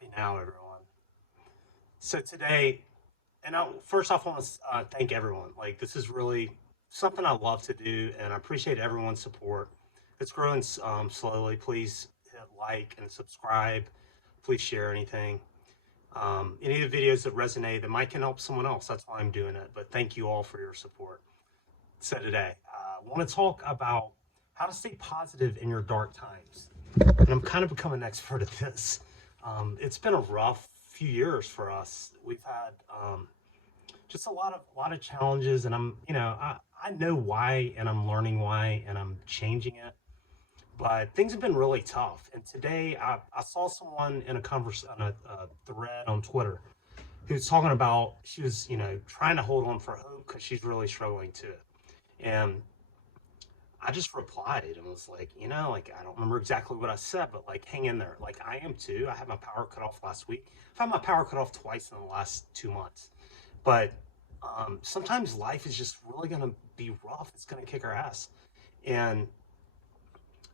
Happy now, everyone. So today, first off, I want to thank everyone. Like, this is really something I love to do, and I appreciate everyone's support. It's growing slowly. Please hit like and subscribe. Please share anything. Any of the videos that resonate that might can help someone else. That's why I'm doing it. But thank you all for your support. So today, I want to talk about how to stay positive in your dark times. And I'm kind of becoming an expert at this. It's been a rough few years for us. We've had just a lot of challenges, and I know why, and I'm learning why, and I'm changing it. But things have been really tough. And today, I saw someone in a thread on Twitter who was talking about she was trying to hold on for hope because she's really struggling too. And I just replied and was like, like I don't remember exactly what I said, but like hang in there. Like I am too. I had my power cut off last week. I've had my power cut off twice in the last 2 months. But sometimes life is just really gonna be rough. It's gonna kick our ass. And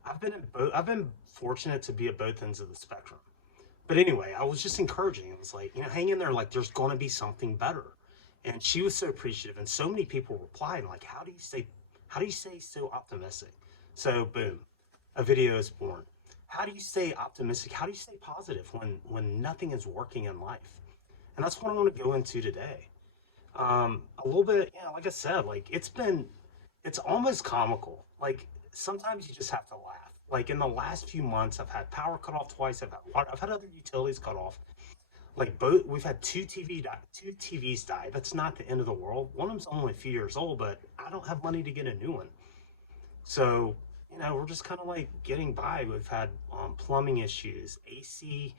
I've been fortunate to be at both ends of the spectrum. But anyway, I was just encouraging. It was like, hang in there, like there's gonna be something better. And she was so appreciative, and so many people replied, like, how do you stay so optimistic? So boom, a video is born. How do you stay optimistic? How do you stay positive when nothing is working in life? And that's what I want to go into today. A little bit, like I said, like it's almost comical. Like sometimes you just have to laugh. Like in the last few months, I've had power cut off twice. I've had other utilities cut off. Like both, we've had two TVs die. That's not the end of the world. One of them's only a few years old, but I don't have money to get a new one. So, we're just kind of like getting by. We've had plumbing issues, AC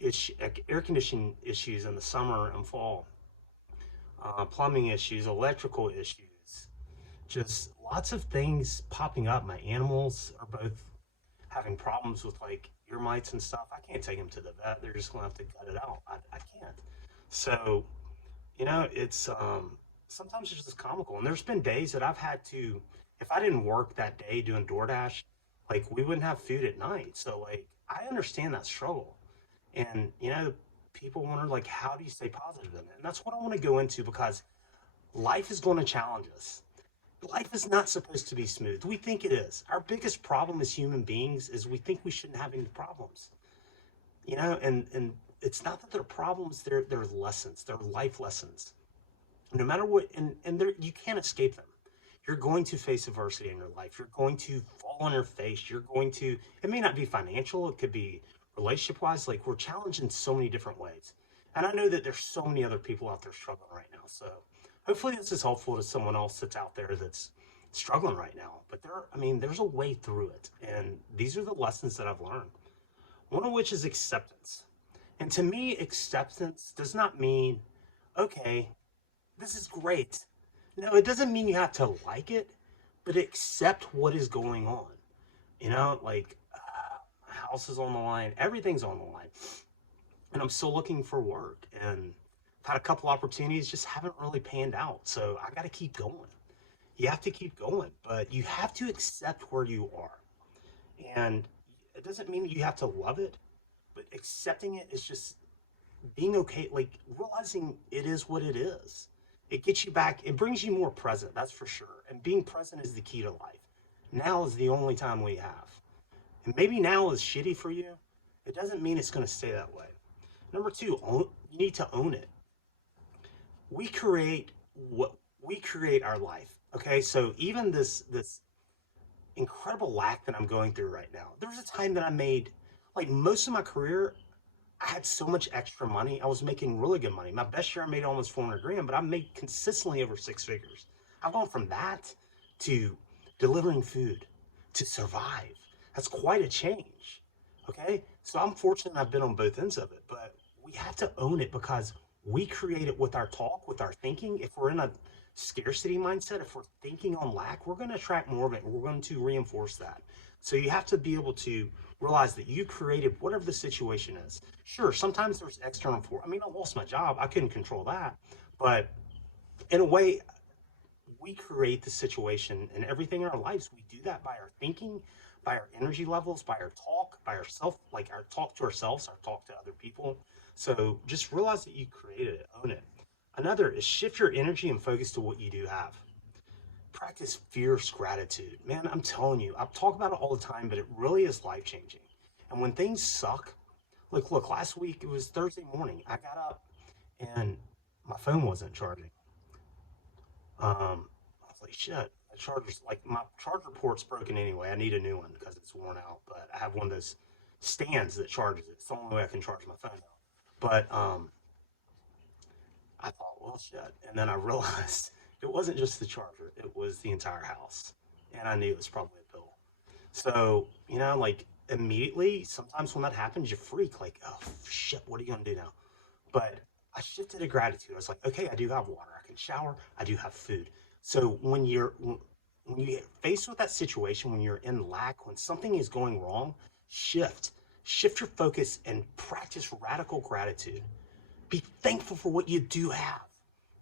issue, air conditioning issues in the summer and fall, plumbing issues, electrical issues, just lots of things popping up. My animals are both having problems with like ear mites and stuff. I can't take them to the vet. They're just gonna have to cut it out. I can't. So, it's sometimes it's just comical. And there's been days that I've had to, if I didn't work that day doing DoorDash, like we wouldn't have food at night. So like I understand that struggle. And people wonder like how do you stay positive in it? And that's what I want to go into because life is going to challenge us. Life is not supposed to be smooth. We think it is. Our biggest problem as human beings is we think we shouldn't have any problems. And it's not that they're problems, they're lessons, they're life lessons. No matter what, and there you can't escape them. You're going to face adversity in your life. You're going to fall on your face. You're going to, it may not be financial, it could be relationship wise. Like we're challenged in so many different ways. And I know that there's so many other people out there struggling right now. So hopefully this is helpful to someone else that's out there that's struggling right now. But there's a way through it. And these are the lessons that I've learned. One of which is acceptance. And to me, acceptance does not mean, okay, this is great. No, it doesn't mean you have to like it, but accept what is going on. Like house is on the line, everything's on the line, and I'm still looking for work. And I've had a couple opportunities, just haven't really panned out. So I got to keep going. You have to keep going, but you have to accept where you are. And it doesn't mean you have to love it, but accepting it is just being okay, like realizing it is what it is. It gets you back, it brings you more present, that's for sure. And being present is the key to life. Now is the only time we have. And maybe now is shitty for you. It doesn't mean it's going to stay that way. Number two, you need to own it. We create what we create our life. Okay, so even this incredible lack that I'm going through right now. There was a time that I made like most of my career I had so much extra money. I was making really good money. My best year, I made almost 400 grand, but I made consistently over six figures. I've gone from that to delivering food to survive. That's quite a change. Okay. So I'm fortunate I've been on both ends of it, but we have to own it because we create it with our talk, with our thinking. If we're in a scarcity mindset, if we're thinking on lack, we're going to attract more of it and we're going to reinforce that. So you have to be able to realize that you created whatever the situation is. Sure, sometimes there's external force. I mean, I lost my job. I couldn't control that. But in a way, we create the situation and everything in our lives. We do that by our thinking, by our energy levels, by our talk, by ourself, like our talk to ourselves, our talk to other people. So just realize that you created it, own it. Another is shift your energy and focus to what you do have. Practice fierce gratitude. Man, I'm telling you, I talk about it all the time, but it really is life changing. And when things suck, like, look, last week it was Thursday morning. I got up and my phone wasn't charging. I was like, shit, the charger's like my charger port's broken anyway. I need a new one because it's worn out. But I have one of those stands that charges it. It's the only way I can charge my phone now. But I thought, well, shit. And then I realized it wasn't just the charger, it was the entire house. And I knew it was probably a bill. So, like immediately, sometimes when that happens, you freak, like, oh, shit, what are you going to do now? But I shifted to gratitude. I was like, okay, I do have water. I can shower. I do have food. So when you get faced with that situation, when you're in lack, when something is going wrong, shift. Shift your focus and practice radical gratitude. Be thankful for what you do have.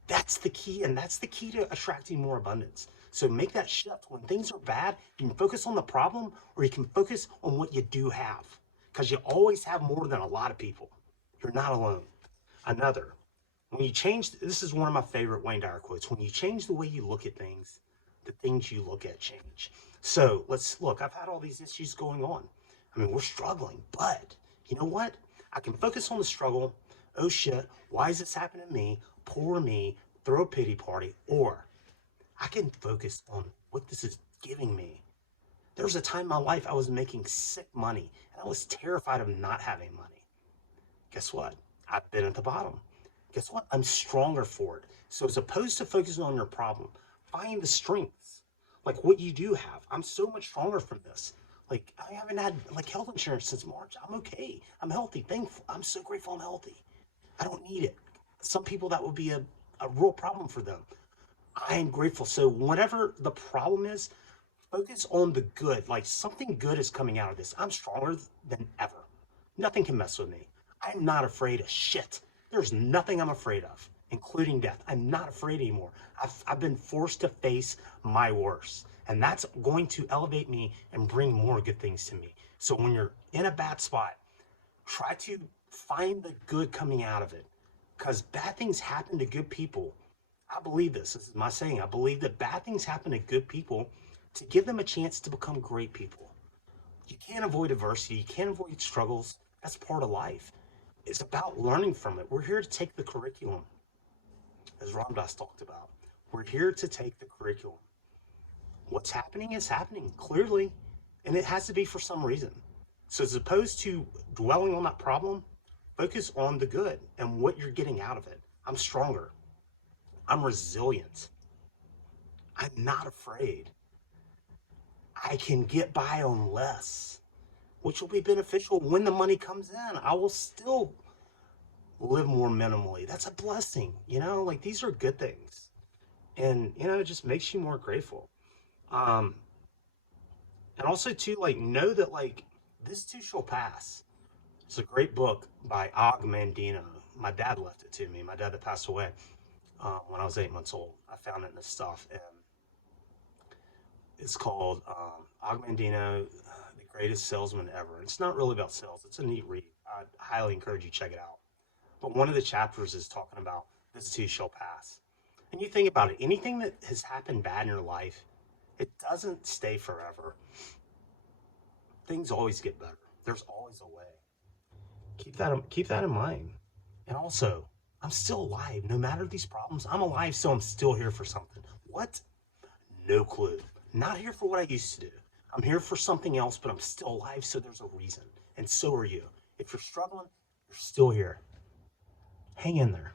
That's the key, and that's the key to attracting more abundance. So make that shift. When things are bad, you can focus on the problem or you can focus on what you do have. Because you always have more than a lot of people. You're not alone. Another, when you change, this is one of my favorite Wayne Dyer quotes. When you change the way you look at things, the things you look at change. So let's look, I've had all these issues going on. I mean, we're struggling, but you know what? I can focus on the struggle. Oh shit, why is this happening to me? Poor me, throw a pity party. Or I can focus on what this is giving me. There was a time in my life I was making sick money and I was terrified of not having money. Guess what? I've been at the bottom. Guess what? I'm stronger for it. So as opposed to focusing on your problem, find the strengths. Like what you do have. I'm so much stronger from this. Like I haven't had like health insurance since March. I'm okay. I'm healthy. Thankful. I'm so grateful I'm healthy. I don't need it. Some people that would be a real problem for them. I am grateful. So whatever the problem is, focus on the good. Like something good is coming out of this. I'm stronger than ever. Nothing can mess with me. I'm not afraid of shit. There's nothing I'm afraid of, including death. I'm not afraid anymore. I've been forced to face my worst. And that's going to elevate me and bring more good things to me. So when you're in a bad spot, try to find the good coming out of it. Because bad things happen to good people. I believe this. This is my saying. I believe that bad things happen to good people to give them a chance to become great people. You can't avoid adversity. You can't avoid struggles. That's part of life. It's about learning from it. We're here to take the curriculum, as Ram Dass talked about. We're here to take the curriculum. What's happening is happening, clearly, and it has to be for some reason. So as opposed to dwelling on that problem, focus on the good and what you're getting out of it. I'm stronger. I'm resilient. I'm not afraid. I can get by on less, which will be beneficial when the money comes in. I will still live more minimally. That's a blessing, like these are good things. And, it just makes you more grateful. Um, and also too, like, know that like this too shall pass. It's a great book by Og Mandino. My dad left it to me. My dad that passed away when I was 8 months old. I found it in his stuff, and it's called Og Mandino, the greatest salesman ever. It's not really about sales. It's a neat read. I highly encourage you to check it out. But one of the chapters is talking about this too shall pass. And you think about it, anything that has happened bad in your life, it doesn't stay forever. Things always get better. There's always a way. Keep that in mind. And also, I'm still alive. No matter these problems, I'm alive, so I'm still here for something. What? No clue. Not here for what I used to do. I'm here for something else, but I'm still alive, so there's a reason. And so are you. If you're struggling, you're still here. Hang in there.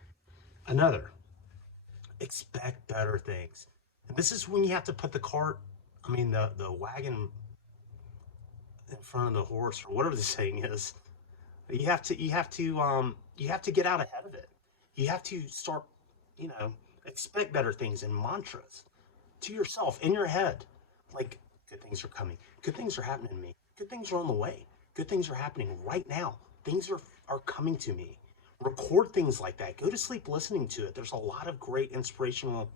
Another, expect better things. And this is when you have to put the wagon in front of the horse, or whatever the saying is. You have to get out ahead of it. You have to start, you know, expect better things and mantras to yourself in your head. Like, good things are coming. Good things are happening to me. Good things are on the way. Good things are happening right now. Things are coming to me. Record things like that. Go to sleep listening to it. There's a lot of great inspirational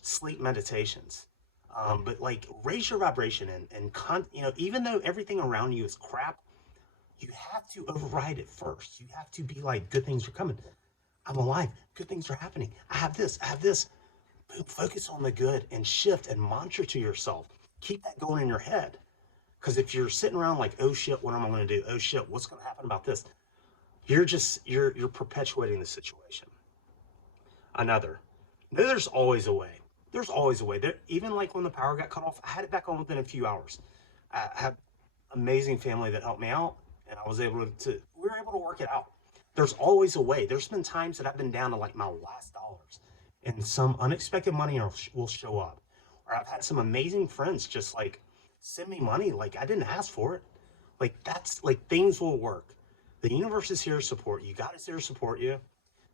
sleep meditations. But like raise your vibration you know, even though everything around you is crap, you have to override it first. You have to be like, good things are coming. I'm alive. Good things are happening. I have this. I have this. Boom, focus on the good and shift and mantra to yourself. Keep that going in your head. Because if you're sitting around like, oh shit, what am I going to do? Oh shit, what's going to happen about this? You're perpetuating the situation. Another, no, there's always a way. There's always a way. There, even like when the power got cut off, I had it back on within a few hours. I had amazing family that helped me out, and I was able we were able to work it out. There's always a way. There's been times that I've been down to like my last dollars, and some unexpected money will show up. Or I've had some amazing friends just like send me money like I didn't ask for it. Like that's like things will work. The universe is here to support you. God is here to support you.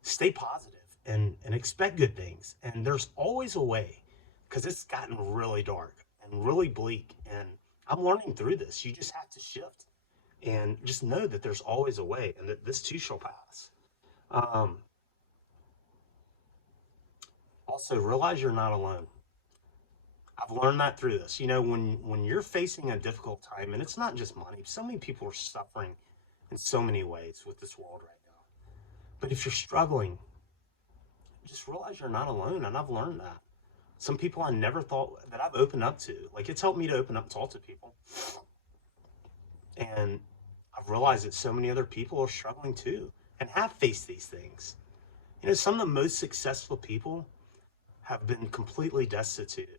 Stay positive and expect good things. And there's always a way because it's gotten really dark and really bleak. And I'm learning through this. You just have to shift and just know that there's always a way and that this too shall pass. Um, Also, realize you're not alone. I've learned that through this. You know, when you're facing a difficult time, and it's not just money, so many people are suffering in so many ways with this world right now. But if you're struggling, just realize you're not alone. And I've learned that. Some people I never thought that I've opened up to, like it's helped me to open up and talk to people. And I've realized that so many other people are struggling too and have faced these things. You know, some of the most successful people have been completely destitute.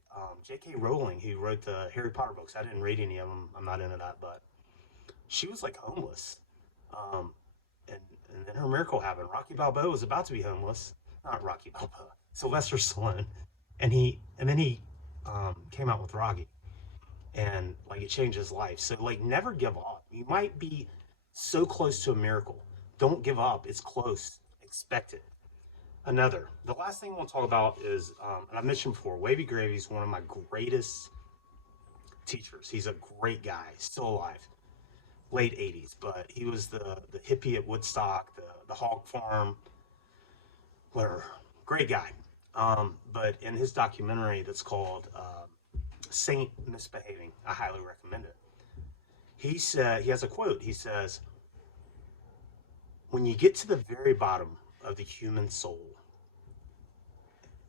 J.K. Rowling, who wrote the Harry Potter books, I didn't read any of them. I'm not into that, but she was like homeless. Um, and, and then her miracle happened. Rocky Balboa was about to be homeless. Not Rocky Balboa, Sylvester Stallone. And then he came out with Rocky, and like it changed his life. So like never give up. You might be so close to a miracle. Don't give up. It's close. Expect it. Another, the last thing I want to talk about is, and I mentioned before, Wavy Gravy is one of my greatest teachers. He's a great guy, still alive, late 80s, but he was the hippie at Woodstock, the hog farm, whatever. Great guy. But in his documentary that's called Saint Misbehaving, I highly recommend it. He said, he has a quote. He says, when you get to the very bottom of the human soul,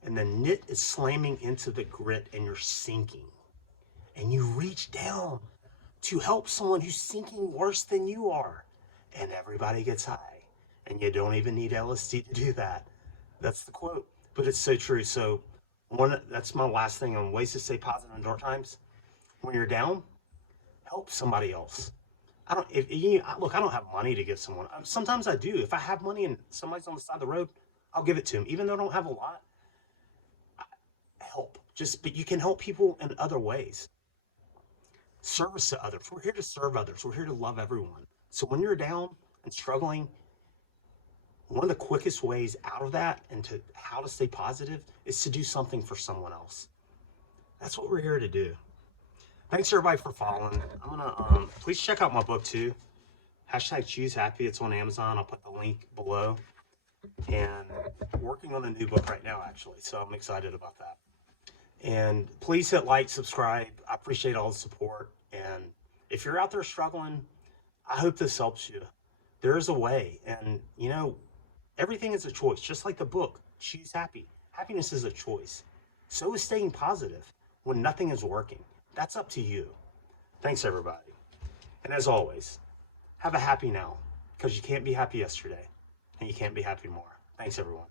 and the knit is slamming into the grit and you're sinking, and you reach down to help someone who's sinking worse than you are, and everybody gets high, and you don't even need LSD to do that. That's the quote, but it's so true. So, that's my last thing on ways to stay positive in dark times. When you're down, help somebody else. I don't. If you look, I don't have money to give someone. Sometimes I do. If I have money and somebody's on the side of the road, I'll give it to them, even though I don't have a lot. Help. Just, but you can help people in other ways. Service to others. We're here to serve others. We're here to love everyone. So when you're down and struggling, one of the quickest ways out of that and to how to stay positive is to do something for someone else. That's what we're here to do. Thanks everybody for following. I'm gonna please check out my book too. Hashtag Choose Happy. It's on Amazon. I'll put the link below. And working on a new book right now, actually. So I'm excited about that. And please hit like, subscribe. I appreciate all the support. And if you're out there struggling, I hope this helps you. There is a way. And, you know, everything is a choice. Just like the book, Choose Happy. Happiness is a choice. So is staying positive when nothing is working. That's up to you. Thanks, everybody. And as always, have a happy now, because you can't be happy yesterday, and you can't be happy more. Thanks, everyone.